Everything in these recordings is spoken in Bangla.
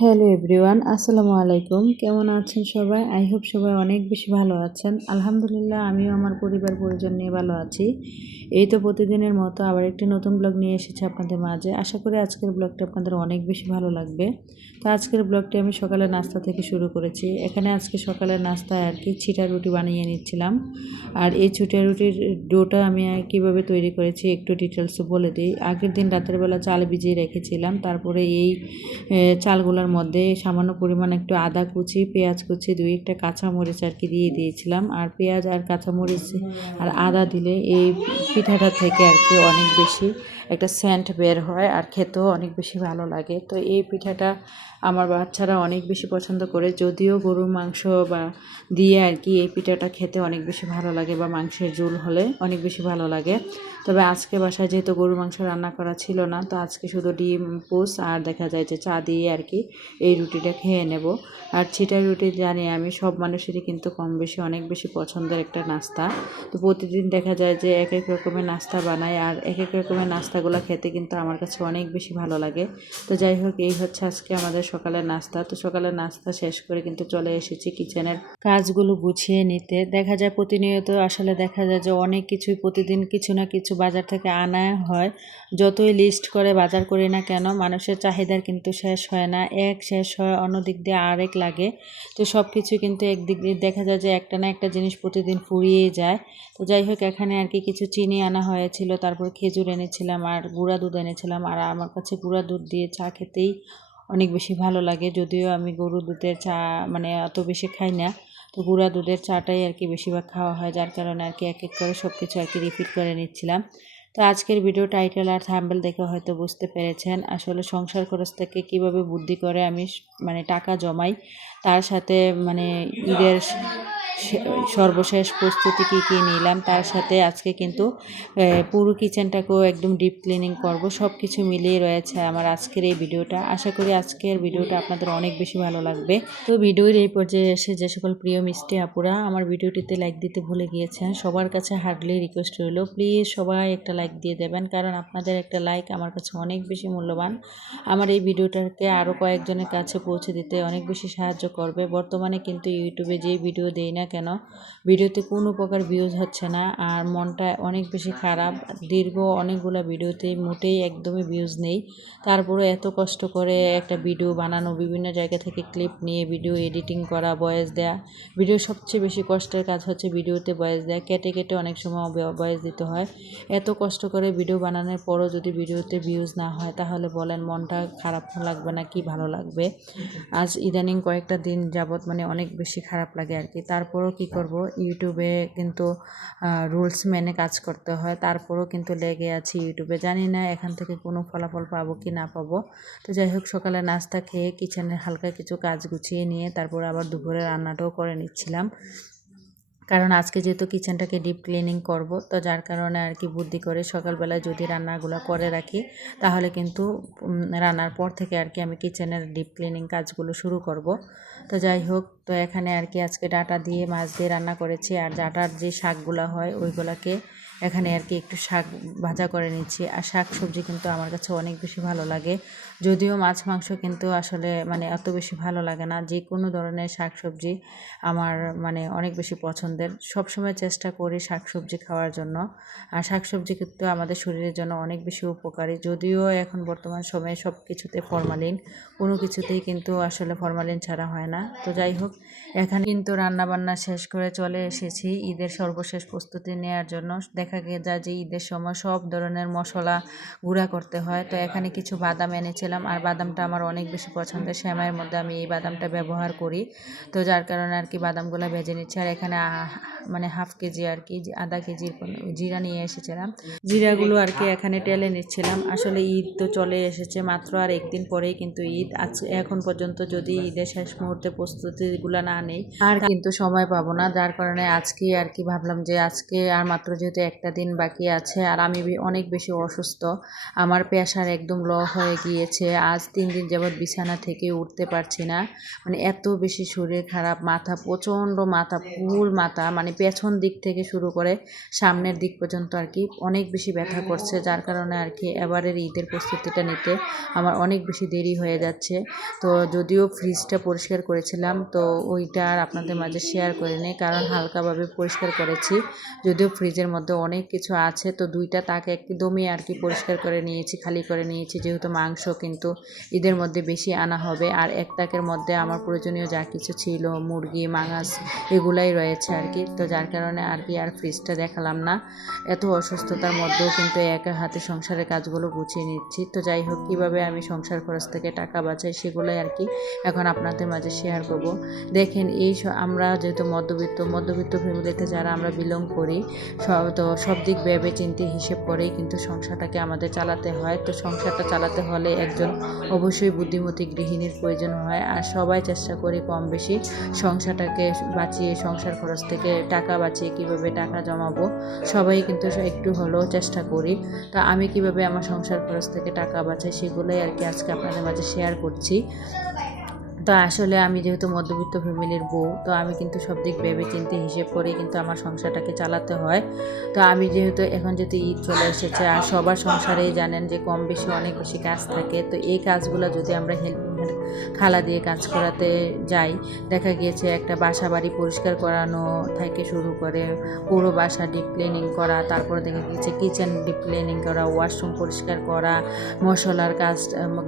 হ্যালো এভরিওয়ান, আসসালামু আলাইকুম। কেমন আছেন সবাই? আই হোপ সবাই অনেক বেশি ভালো আছেন। আলহামদুলিল্লাহ, আমিও আমার পরিবার পরিজন নিয়ে ভালো আছি। এই তো প্রতিদিনের মতো আবার একটি নতুন ব্লগ নিয়ে এসেছি আপনাদের মাঝে। আশা করি আজকের ব্লগটা আপনাদের অনেক বেশি ভালো লাগবে। তো আজকের ব্লগটি আমি সকালের নাস্তা থেকে শুরু করেছি। এখানে আজকে সকালের নাস্তায় আর কি ছিটা রুটি বানিয়ে নিচ্ছিলাম। আর এই ছিটা রুটির ডোটা আমি কীভাবে তৈরি করেছি একটু ডিটেলসে বলে দিই। আগের দিন রাতের বেলা চাল ভিজিয়ে রেখেছিলাম। তারপরে এই চালগুলোর মধ্যে সামান্য পরিমাণ একটু আদা কুচি, পেঁয়াজ কুচি, একটা কাঁচামরিচ আর কি দিয়ে দিয়েছিলাম। আর পেঁয়াজ আর কাঁচামরিচ আর আদা দিলে এই পিঠাটা থেকে আর কি অনেক বেশি একটা সেন্ট বের হয় আর খেতেও অনেক বেশি ভালো লাগে। তো এই পিঠাটা আমার বাচ্চারা অনেক বেশি পছন্দ করে, যদিও গরুর মাংস বা দিয়ে আর কি এই পিঠাটা খেতে অনেক বেশি ভালো লাগে, বা মাংসের ঝোল হলে অনেক বেশি ভালো লাগে। তবে আজকে বাসায় যেহেতু গরুর মাংস রান্না করা ছিল না, তো আজকে শুধু ডিম পোস আর দেখা যায় যে চা দিয়ে আর কি এই রুটিটা খেয়ে নেব। আর ছিটা রুটি জানি আমি সব মানুষেরই কিন্তু কম বেশি অনেক বেশি পছন্দের একটা নাস্তা। তো প্রতিদিন দেখা যায় যে এক এক রকমের নাস্তা বানাই, আর এক এক রকমের নাস্তাগুলো খেতে কিন্তু আমার কাছে অনেক বেশি ভালো লাগে। তো যাই হোক, এই হচ্ছে আজকে আমাদের সকালের নাস্তা। তো সকালের নাস্তা শেষ করে কিন্তু চলে এসেছি কিচেনের কাজগুলো গুছিয়ে নিতে। দেখা যায় প্রতিনিয়ত আসলে দেখা যায় যে অনেক কিছুই প্রতিদিন কিছু না কিছু বাজার থেকে আনা হয়। যতই লিস্ট করে বাজার করি না কেন, মানুষের চাহিদার কিন্তু শেষ হয় না। এক শেষ হয়, অন্যদিক দিয়ে আরেক লাগে। তো সব কিছু কিন্তু একদিক দিয়ে দেখা যায় যে একটা না একটা জিনিস প্রতিদিন ফুরিয়েই যায়। তো যাই হোক, এখানে আর কি কিছু চিনি আনা হয়েছিল, তারপর খেজুর এনেছিলাম আর গুঁড়া দুধ এনেছিলাম। আর আমার কাছে গুঁড়া দুধ দিয়ে চা খেতেই অনেক বেশি ভালো লাগে, যদিও আমি গরুর দুধের চা মানে অত বেশি খাই না। তো গুঁড়া দুধের চাটাই আর কি বেশিরভাগ খাওয়া হয়, যার কারণে আর কি এক এক করে সব কিছু আর কি রিপিট করে নিচ্ছিলাম। তো আজকের ভিডিও টাইটেল আর থাম্বনেল দেখে হয়তো বুঝতে পেরেছেন আসলে সংসার খরচ থেকে কিভাবে বুদ্ধি করে আমি মানে টাকা জমাই, তার সাথে মানে ঈদের সর্বশেষ প্রস্তুতি কী কী নিলাম, তার সাথে আজকে কিন্তু পুরো কিচেনটাকেও একদম ডিপ ক্লিনিং করব। সব কিছু মিলিয়ে রয়েছে আমার আজকের এই ভিডিওটা। আশা করি আজকের ভিডিওটা আপনাদের অনেক বেশি ভালো লাগবে। তো ভিডিওর এই পর্যায়ে এসে যে সকল প্রিয় মিষ্টি আপুরা আমার ভিডিওটিতে লাইক দিতে ভুলে গিয়েছেন, সবার কাছে হার্ডলি রিকোয়েস্ট রইল, প্লিজ সবাই একটা লাইক দিয়ে দেবেন, কারণ আপনাদের একটা লাইক আমার কাছে অনেক বেশি মূল্যবান। আমার এই ভিডিওটাকে আরও কয়েকজনের কাছে পৌঁছে দিতে অনেক বেশি সাহায্য করবে। বর্তমানে কিন্তু ইউটিউবে যেই ভিডিও দেই না কেন, ভিডিওতে কোনো প্রকার ভিউজ হচ্ছে না, আর মনটা অনেক বেশি খারাপ। দীর্ঘ অনেকগুলো ভিডিওতে মোটেই একদমই ভিউজ নেই। তারপরে এত কষ্ট করে একটা ভিডিও বানানো, বিভিন্ন জায়গা থেকে ক্লিপ নিয়ে ভিডিও এডিটিং করা, ভয়েস দেয়া। ভিডিও সবচেয়ে বেশি কষ্টের কাজ হচ্ছে ভিডিওতে ভয়েস দেয়া। কেটে কেটে অনেক সময় ভয়েস দিতে হয়। এত কষ্ট করে ভিডিও বানানোর পরও যদি ভিডিওতে ভিউজ না হয়, তাহলে বলেন মনটা খারাপ লাগবে না কি ভালো লাগবে? আজ ইদানিং কয়েকটা দিন যাবৎ মানে অনেক বেশি খারাপ লাগে আর কি। তারপরও কি করব, ইউটিউবে কিন্তু রুলস মেনে কাজ করতে হয়। তারপরও কিন্তু লেগে আছি ইউটিউবে, জানি না এখান থেকে কোনো ফলাফল পাবো কি না পাবো। তো যাই হোক, সকালে নাস্তা খেয়ে কিচেনের হালকা কিছু কাজ গুছিয়ে নিয়ে তারপর আবার দুপুরে রান্নাটাও করে নিচ্ছিলাম, কারণ আজকে যেহেতু কিচেনটাকে ডিপ ক্লিনিং করব, তো যার কারণে আর কি বুদ্ধি করে সকালবেলায় যদি রান্নাগুলো করে রাখি, তাহলে কিন্তু রান্নার পর থেকে আর কি আমি কিচেনের ডিপ ক্লিনিং কাজগুলো শুরু করব। তো যাই হোক, তো এখানে আর কি আজকে ডাঁটা দিয়ে মাছ দিয়ে রান্না করেছি, আর ডাঁটার যে শাকগুলো হয় ওইগুলোকে এখানে আর কি একটু শাক ভাজা করে নিচ্ছি। আর শাক সবজি কিন্তু আমার কাছে অনেক বেশি ভালো লাগে, যদিও মাছ মাংস কিন্তু আসলে মানে অত বেশি ভালো লাগে না। যে কোনো ধরনের শাক সবজি আমার মানে অনেক বেশি পছন্দের। সবসময় চেষ্টা করি শাক সবজি খাওয়ার জন্য। আর শাক সবজি কিন্তু আমাদের শরীরের জন্য অনেক বেশি উপকারী, যদিও এখন বর্তমান সময়ে সব কিছুতে ফরমালিন, কোনো কিছুতেই কিন্তু আসলে ফরমালিন ছাড়া হয় না। তো যাই হোক, এখানে কিন্তু রান্নাবান্না শেষ করে চলে এসেছি ঈদের সর্বশেষ প্রস্তুতি নেওয়ার জন্য। দেখা যায় যে ঈদের সময় সব ধরনের মশলা গুঁড়া করতে হয়। তো এখানে কিছু বাদাম এনেছিলাম, আর বাদামটা আমার অনেক বেশি পছন্দের। সেমাইয়ের মধ্যে আমি এই বাদামটা ব্যবহার করি, তো যার কারণে আর কি বাদামগুলো ভেজে নিচ্ছি। আর এখানে মানে হাফ কেজি আর কি আধা কেজির জিরা নিয়ে এসেছিলাম, জিরাগুলো আর কি এখানে টেলে নিচ্ছিলাম। আসলে ঈদ তো চলে এসেছে মাত্র আর একদিন পরেই কিন্তু ঈদ। আজ এখন পর্যন্ত যদি ঈদের শেষ মুহূর্তে প্রস্তুতিগুলো না নেই, আর কিন্তু সময় পাবো না, যার কারণে আজকে আর কি ভাবলাম যে আজকে আর মাত্র যেহেতু এক একটা দিন বাকি আছে। আর আমি অনেক বেশি অসুস্থ, আমার প্রেশার একদম লো হয়ে গিয়েছে। আজ 3 দিন যাবৎ বিছানা থেকে উঠতে পারছি না, মানে এত বেশি শরীর খারাপ, মাথা প্রচণ্ড, মাথা ফুল মাথা, মানে পেছন দিক থেকে শুরু করে সামনের দিক পর্যন্ত আর কি অনেক বেশি ব্যথা করছে, যার কারণে আর কি এবারের ঈদের প্রস্তুতিটা নিতে আমার অনেক বেশি দেরি হয়ে যাচ্ছে। তো যদিও ফ্রিজটা পরিষ্কার করেছিলাম, তো ওইটা আর আপনাদের মাঝে শেয়ার করিনি, কারণ হালকাভাবে পরিষ্কার করেছি। যদিও ফ্রিজের মধ্যে অনেক কিছু আছে, তো 2টা তাক একদমই আর কি পরিষ্কার করে নিয়েছি, খালি করে নিয়েছি, যেহেতু মাংস কিন্তু ঈদের মধ্যে বেশি আনা হবে। আর এক তাকের মধ্যে আমার প্রয়োজনীয় যা কিছু ছিল, মুরগি, মাংস, এগুলাই রয়েছে আর কি। তো যার কারণে আর কি আর ফ্রিজটা দেখালাম না। এত অসুস্থতার মধ্যেও কিন্তু একা হাতে সংসারের কাজগুলো গুছিয়ে নিচ্ছি। তো যাই হোক, কীভাবে আমি সংসার খরচ থেকে টাকা বাঁচাই সেগুলোই আর কি এখন আপনাদের মাঝে শেয়ার করব। দেখেন, আমরা যেহেতু মধ্যবিত্ত ফ্যামিলিতে যারা আমরা বিলং করি, সব দিক ভেবে চিন্তে হিসেব করেই কিন্তু সংসারটাকে আমাদের চালাতে হয়। তো সংসারটা চালাতে হলে একজন অবশ্যই বুদ্ধিমতী গৃহিণীর প্রয়োজন হয়। আর সবাই চেষ্টা করি কম বেশি সংসারটাকে বাঁচিয়ে, সংসার খরচ থেকে টাকা বাঁচিয়ে কীভাবে টাকা জমাবো, সবাই কিন্তু একটু হলেও চেষ্টা করি। তা আমি কিভাবে আমার সংসার খরচ থেকে টাকা বাঁচাই সেগুলোই আর কি আজকে আপনাদের মাঝে শেয়ার করছি। তো আসলে আমি যেহেতু মধ্যবিত্ত ফ্যামিলির বউ, তো আমি কিন্তু সব দিক ভেবে চিন্তে হিসেব করে কিন্তু আমার সংসারটাকে চালাতে হয়। তো আমি যেহেতু এখন যেহেতু ঈদ চলে এসেছে, আর সবার সংসারেই জানেন যে কম বেশি অনেক বেশি কাজ থাকে। তো এই কাজগুলো যদি আমরা হেল্পিং খালা দিয়ে কাজ করাতে যাই, দেখা গিয়েছে একটা বাসা বাড়ি পরিষ্কার করানো থেকে শুরু করে পুরো বাসা ডিপ ক্লিনিং করা, তারপরে দেখা গিয়েছে কিচেন ডিপ ক্লিনিং করা, ওয়াশরুম পরিষ্কার করা, মশলার কাজ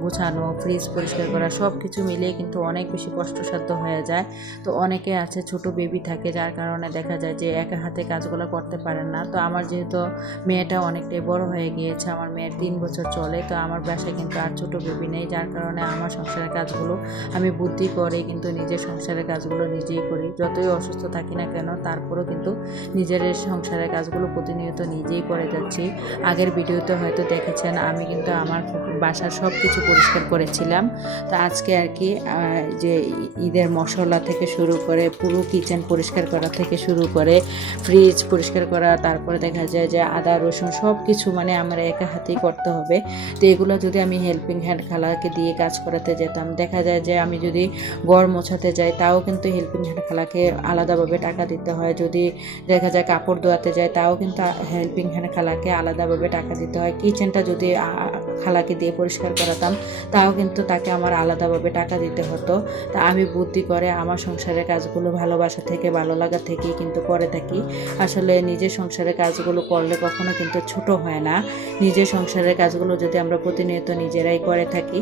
গোছানো, ফ্রিজ পরিষ্কার করা, সব কিছু মিলিয়ে কিন্তু অনেক বেশি কষ্টসাধ্য হয়ে যায়। তো অনেকে আছে ছোট বেবি থাকে, যার কারণে দেখা যায় যে একা হাতে কাজগুলো করতে পারেন না। তো আমার যেহেতু মেয়েটা অনেকটাই বড় হয়ে গিয়েছে, আমার মেয়ের 3 বছর চলে, তো আমার বাসায় কিন্তু আর ছোট বেবি নেই, যার কারণে আমার সংসারের কাজগুলো আমি বুদ্ধি করে কিন্তু নিজের সংসারের কাজগুলো নিজেই করি। যতই অসুস্থ থাকি না কেন, তারপরেও কিন্তু নিজের সংসারের কাজগুলো প্রতিনিয়ত নিজেই করে যাচ্ছি। আগের ভিডিওতে হয়তো দেখেছেন আমি কিন্তু আমার বাসার সব কিছু পরিষ্কার করেছিলাম। তো আজকে আর কি যে ঈদের মশলা থেকে শুরু করে পুরো কিচেন পরিষ্কার করা থেকে শুরু করে ফ্রিজ পরিষ্কার করা, তারপরে দেখা যায় যে আদা রসুন সব কিছু মানে আমার একা হাতেই করতে হবে। তো এগুলো যদি আমি হেল্পিং হ্যান্ড খালাকে দিয়ে কাজ করাতে যেতাম, দেখা যায় যে আমি যদি ঘর মোছাতে যাই তাও কিন্তু হেল্পিং হ্যান্ড খালাকে আলাদাভাবে টাকা দিতে হয়। যদি দেখা যায় কাপড় ধোয়াতে যায় তাও কিন্তু হেল্পিং হ্যান্ড খালাকে আলাদাভাবে টাকা দিতে হয়। কিচেনটা যদি খালাকে দিয়ে পরিষ্কার করাতাম তাও কিন্তু তাকে আমার আলাদাভাবে টাকা দিতে হতো। তা আমি বুদ্ধি করে আমার সংসারের কাজগুলো ভালোবাসা থেকে, ভালো লাগা থেকেই কিন্তু করে থাকি। আসলে নিজের সংসারের কাজগুলো করলে কখনো কিন্তু ছোট হয় না। নিজের সংসারের কাজগুলো যদি আমরা প্রতিনিয়ত নিজেরাই করে থাকি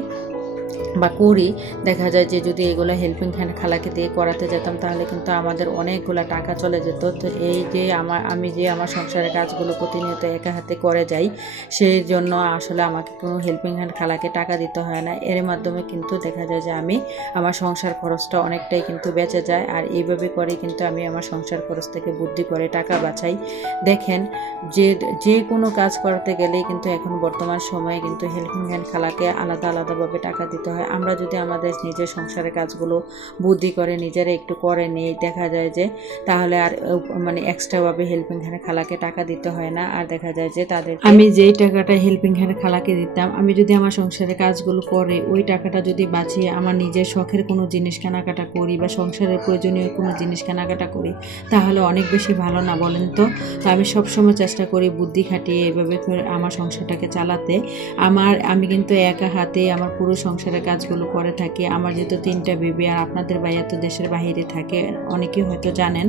বা করি, দেখা যায় যে যদি এগুলো হেল্পিং হ্যান্ড খালাকে দিয়ে করাতে যেতাম তাহলে কিন্তু আমাদের অনেকগুলো টাকা চলে যেত। তো এই যে আমি যে আমার সংসারের কাজগুলো প্রতিনিয়ত একা হাতে করে যাই, সেই জন্য আসলে আমাকে কোনো হেল্পিং হ্যান্ড খালাকে টাকা দিতে হয় না। এর মাধ্যমে কিন্তু দেখা যায় যে আমি আমার সংসার খরচটা অনেকটাই কিন্তু বেঁচে যায়। আর এইভাবে করে কিন্তু আমি আমার সংসার খরচ থেকে বুদ্ধি করে টাকা বাঁচাই। দেখেন, যে কোনো কাজ করতে গেলেই কিন্তু এখন বর্তমান সময়ে কিন্তু হেল্পিং হ্যান্ড খালাকে আলাদাভাবে টাকা দিতে হয়। আমরা যদি আমাদের নিজের সংসারের কাজগুলো বুদ্ধি করে নিজেরা একটু করে নিই, দেখা যায় যে তাহলে আর মানে এক্সট্রাভাবে হেল্পিং হ্যান্ড খালাকে টাকা দিতে হয় না। আর দেখা যায় যে আমি যেই টাকাটা হেল্পিং হ্যান্ড খালাকে দিতাম, আমি যদি আমার সংসারের কাজগুলো করে ওই টাকাটা যদি বাঁচিয়ে আমার নিজের শখের কোনো জিনিস কেনাকাটা করি বা সংসারের প্রয়োজনীয় কোনো জিনিস কেনাকাটা করি, তাহলে অনেক বেশি ভালো না বলেন তো? তো আমি সবসময় চেষ্টা করি বুদ্ধি খাটিয়ে এভাবে করে আমার সংসারটাকে চালাতে। আমি কিন্তু একা হাতে আমার পুরো সংসারের কাজগুলো করে থাকি। আমার যেহেতু 3টা বেবি, আর আপনাদের ভাইয়া তো দেশের বাইরে থাকে, অনেকেই হয়তো জানেন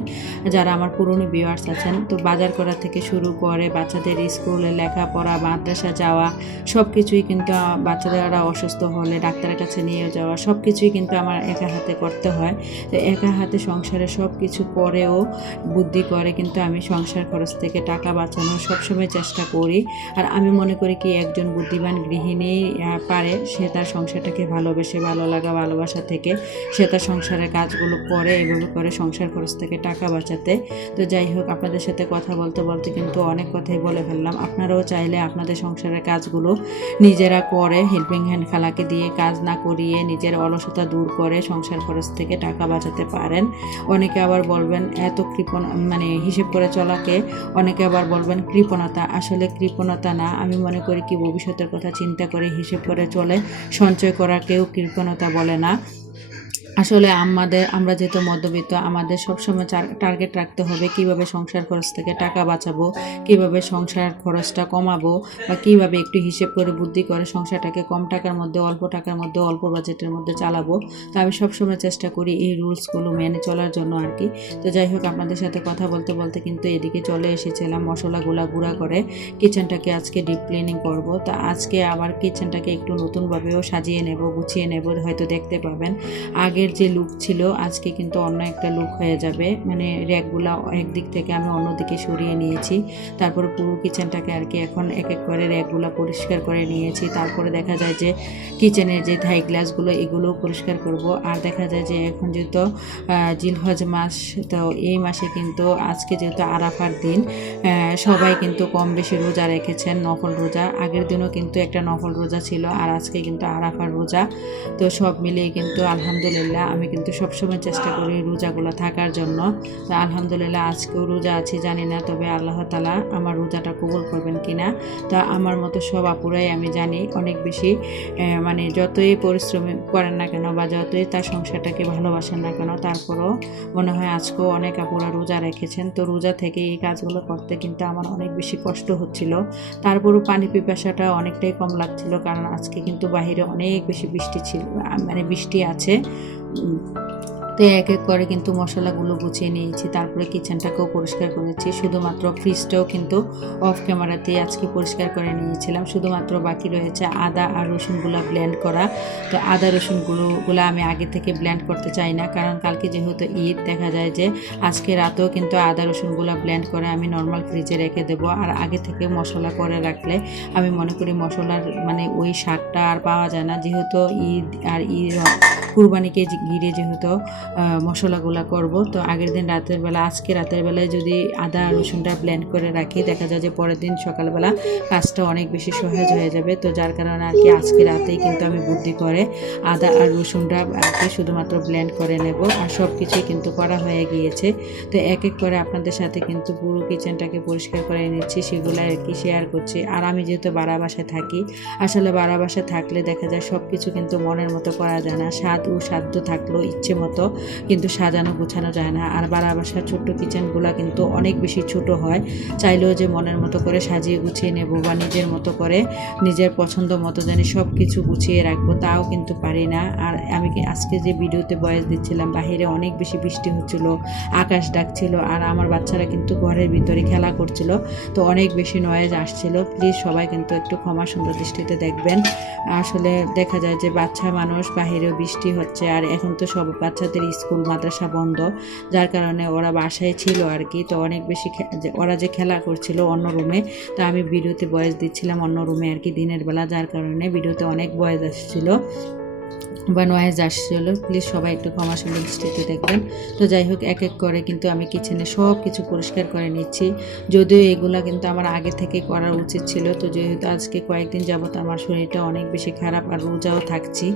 যারা আমার পুরনো ভিউয়ার্স আছেন। তো বাজার করা থেকে শুরু করে বাচ্চাদের স্কুলে লেখাপড়া, মাদ্রাসা যাওয়া, সব কিছুই কিন্তু বাচ্চাদেরা অসুস্থ হলে ডাক্তারের কাছে নিয়ে যাওয়া, সব কিছুই কিন্তু আমার একা হাতে করতে হয়। তো একা হাতে সংসারে সব কিছু করেও বুদ্ধি করে কিন্তু আমি সংসার খরচ থেকে টাকা বাঁচানোর সবসময় চেষ্টা করি। আর আমি মনে করি কি একজন বুদ্ধিমান গৃহিণী পারে, সে তার সংসারটা সংসারটাকে ভালোবেসে ভালো লাগা ভালোবাসা থেকে সে তার সংসারের কাজগুলো করে, এভাবে করে সংসার খরচ থেকে টাকা বাঁচাতে। তো যাই হোক, আপনাদের সাথে কথা বলতে বলতে কিন্তু অনেক কথাই বলে ফেললাম। আপনারাও চাইলে আপনাদের সংসারের কাজগুলো নিজেরা করে হেল্পিং হ্যান্ড খালাকে দিয়ে কাজ না করিয়ে নিজের অলসতা দূর করে সংসার খরচ থেকে টাকা বাঁচাতে পারেন। অনেকে আবার বলবেন এত হিসেব করে চলাকে অনেকে আবার বলবেন কৃপণতা। আসলে কৃপণতা না, আমি মনে করি কি ভবিষ্যতের কথা চিন্তা করে হিসেব করে চলে সঞ্চয় করা কেউ কৃপণতা বলে না। আসলে আমরা যেহেতু মধ্যবিত্ত, আমাদের সবসময় টার্গেট রাখতে হবে কিভাবে সংসার খরচ থেকে টাকা বাঁচাবো, কিভাবে সংসার খরচটা কমাবো, বা কিভাবে একটু হিসেব করে বুদ্ধি করে সংসারটাকে কম টাকার মধ্যে অল্প টাকার মধ্যে অল্প বাজেটের মধ্যে চালাবো। তো আমি সবসময় চেষ্টা করি এই রুলসগুলো মেনে চলার জন্য আর কি। তো যাই হোক, আপনাদের সাথে কথা বলতে বলতে কিন্তু এদিকে চলে এসেছিলাম মশলাগুলা গুঁড়া করে কিচেনটাকে আজকে ডিপ ক্লিনিং করব। তো আজকে আবার কিচেনটাকে একটু নতুনভাবেও সাজিয়ে নেব, গুছিয়ে নেব, হয়তো দেখতে পাবেন আগের যে লুক ছিল আজকে কিন্তু অন্য একটা লুক হয়ে যাবে। র্যাকগুলা একদিক থেকে আমি অন্যদিকে সরিয়ে নিয়েছি, তারপরে পুরো কিচেনটাকে আর কি এখন এক এক করে র্যাকগুলা পরিষ্কার করে নিয়েছি। তারপরে দেখা যায় যে কিচেনের যে থাই গ্লাসগুলো এগুলোও পরিষ্কার করব। আর দেখা যায় যে এখন যেহেতু জিলহজ মাস, তো এই মাসে কিন্তু আজকে যেহেতু আরাফার দিন, সবাই কিন্তু কম বেশি রোজা রেখেছেন, নফল রোজা। আগের দিনও কিন্তু একটা নফল রোজা ছিল, আর আজকে কিন্তু আরাফার রোজা। তো সব মিলিয়ে কিন্তু আলহামদুলিল্লাহ আমি কিন্তু সবসময় চেষ্টা করি রোজাগুলো থাকার জন্য। তো আলহামদুলিল্লাহ আজকেও রোজা আছি, জানি না তবে আল্লাহ তাআলা আমার রোজাটা কবুল করবেন কিনা। তা আমার মতো সব আপুরাই আমি জানি অনেক বেশি যতই পরিশ্রম করেন না কেন বা যতই তার সংসারটাকে ভালোবাসেন না কেন, তারপরও মনে হয় আজকেও অনেক আপুরা রোজা রেখেছেন। তো রোজা থেকে এই কাজগুলো করতে কিন্তু আমার অনেক বেশি কষ্ট হচ্ছিল। তারপরও পানি পিপাসাটা অনেকটাই কম লাগছিল, কারণ আজকে কিন্তু বাহিরে অনেক বেশি বৃষ্টি ছিল, বৃষ্টি আছে। তো এক এক করে কিন্তু মশলাগুলো গুছিয়ে নিয়েছি, তারপরে কিচেনটাকেও পরিষ্কার করেছি। শুধুমাত্র ফ্রিজটাও কিন্তু অফ ক্যামেরাতেই আজকে পরিষ্কার করে নিয়েছিলাম। শুধুমাত্র বাকি রয়েছে আদা আর রসুনগুলো ব্লেন্ড করা। তো আদা রসুনগুলো আমি আগে থেকে ব্লেন্ড করতে চাই না, কারণ কালকে যেহেতু ঈদ, দেখা যায় যে আজকে রাতেও কিন্তু আদা রসুনগুলো ব্লেন্ড করে আমি নর্মাল ফ্রিজে রেখে দেবো। আর আগে থেকে মশলা করে রাখলে আমি মনে করি মশলার ওই স্বাদটা আর পাওয়া যায় না। যেহেতু ঈদ আর কুরবানিকে ঘিরে যেহেতু মশলাগুলো করব, তো আগের দিন আজকে রাতের বেলায় যদি আদা রসুনটা ব্লেন্ড করে রাখি, দেখা যায় যে পরের দিন সকালবেলা কাজটা অনেক বেশি সহজ হয়ে যাবে। তো যার কারণে আর কি আজকে রাতেই কিন্তু আমি বুদ্ধি করে আদা আর রসুনটা আর কি শুধুমাত্র ব্লেন্ড করে নেব। আর সব কিছুই কিন্তু করা হয়ে গিয়েছে। তো এক এক করে আপনাদের সাথে কিন্তু পুরো কিচেনটাকে পরিষ্কার করে নিচ্ছি, সেগুলো আর কি শেয়ার করছি। আর আমি যেহেতু ভাড়া বাসায় থাকি, আসলে ভাড়া বাসায় থাকলে দেখা যায় সব কিছু কিন্তু মনের মতো করা যায় না। স্বাদ ও সাধ্য থাকলেও ইচ্ছে মতো কিন্তু সাজানো গোছানো যায় না। আর ভাড়া বাসার ছোট্ট কিচেনগুলো কিন্তু অনেক বেশি ছোট হয়, চাইলেও যে মনের মতো করে সাজিয়ে গুছিয়ে নেব বা নিজের মতো করে নিজের পছন্দ মতো জানি সব কিছু গুছিয়ে রাখবো, তাও কিন্তু পারি না। আর আমি আজকে যে ভিডিওতে ভয়েস দিচ্ছিলাম, বাহিরে অনেক বেশি বৃষ্টি হচ্ছিল, আকাশ ডাকছিল, আর আমার বাচ্চারা কিন্তু ঘরের ভিতরে খেলা করছিল, তো অনেক বেশি নয়েজ আসছিল। প্লিজ সবাই কিন্তু একটু ক্ষমা সুন্দর দৃষ্টিতে দেখবেন। আসলে দেখা যায় যে বাচ্চা মানুষ, বাহিরেও বৃষ্টি হচ্ছে, আর এখন তো সব বাচ্চাদের স্কুল মাদ্রাসা বন্ধ, যার কারণে ওরা বাসায় ছিল আর কি। তো অনেক বেশি ওরা যে খেলা করছিল অন্য রুমে, তো আমি ভিডিওতে ভয়েস দিচ্ছিলাম অন্য রুমে আর কি দিনের বেলা, যার কারণে ভিডিওতে অনেক ভয়েস আসছিল বা নয়েজ আসছিল। প্লিজ সবাই একটু ক্ষমা সুন্দর দৃষ্টিতে দেখবেন। তো যাই হোক, এক এক করে কিন্তু আমি কিচেনে সব কিছু পরিষ্কার করে নিচ্ছি, যদিও এগুলা কিন্তু আমার আগে থেকে করা উচিত ছিল। তো যেহেতু আজকে কয়েকদিন যাবত আমার শরীরটা অনেক বেশি খারাপ আর রোজাও থাকছি,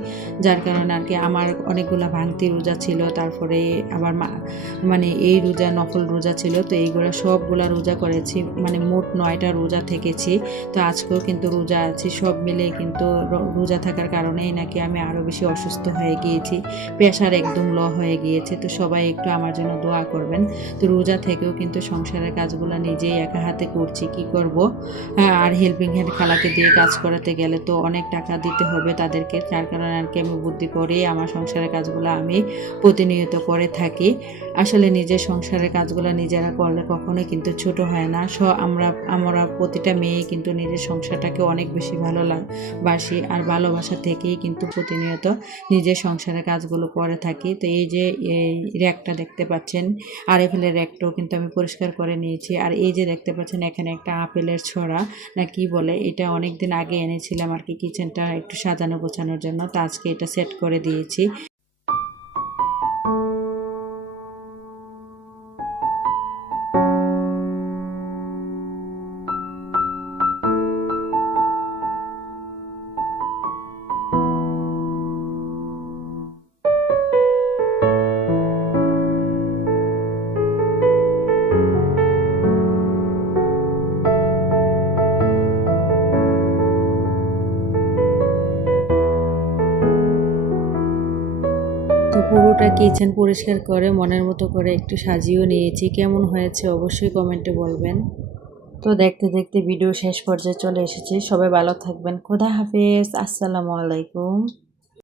যার কারণে আর কি আমার অনেকগুলা ভাঙতি রোজা ছিল, তারপরে আবার এই রোজা নফল রোজা ছিল। তো এইগুলো সবগুলা রোজা করেছি, মোট 9টা রোজা থেকেছি। তো আজকেও কিন্তু রোজা আছি, সব মিলে কিন্তু রোজা থাকার কারণেই নাকি আমি আরও বেশি অসুস্থ হয়ে গিয়েছি, প্রেশার একদম লো হয়ে গিয়েছে। তো সবাই একটু আমার জন্য দোয়া করবেন। তো রোজা থেকেও কিন্তু সংসারের কাজগুলো নিজেই একা হাতে করছি, কি করব। আর হেল্পিং হ্যান্ড খালাকে দিয়ে কাজ করাতে গেলে তো অনেক টাকা দিতে হবে তাদেরকে, যার কারণে আর কি আমি বুদ্ধি করে আমার সংসারের কাজগুলো আমি প্রতিনিয়ত করে থাকি। আসলে নিজের সংসারের কাজগুলো নিজেরা করলে কখনোই কিন্তু ছোট হয় না। আমরা প্রতিটা মেয়ে কিন্তু নিজের সংসারটাকে অনেক বেশি ভালোবাসি, আর ভালোবাসা থেকেই কিন্তু প্রতিনিয়ত নিজের সংসারের কাজগুলো করে থাকি। তো এই যে এই র্যাকটা দেখতে পাচ্ছেন, আরএফএলের র্যাকটাও কিন্তু আমি পরিষ্কার করে নিয়েছি। আর এই যে দেখতে পাচ্ছেন এখানে একটা আপেলের ছড়া না কি বলে, এটা অনেক দিন আগে এনেছিলাম আর কি কিচেনটা একটু সাজানো গোছানোর জন্য। তো আজকে এটা সেট করে দিয়েছি। তো পুরোটা কিচেন পরিষ্কার করে মনের মতো করে একটু সাজিয়েও নিয়েছি। কেমন হয়েছে অবশ্যই কমেন্টে বলবেন। তো দেখতে দেখতে ভিডিও শেষ পর্যায়ে চলে এসেছি। সবাই ভালো থাকবেন। খোদা হাফেজ। আসসালামু আলাইকুম।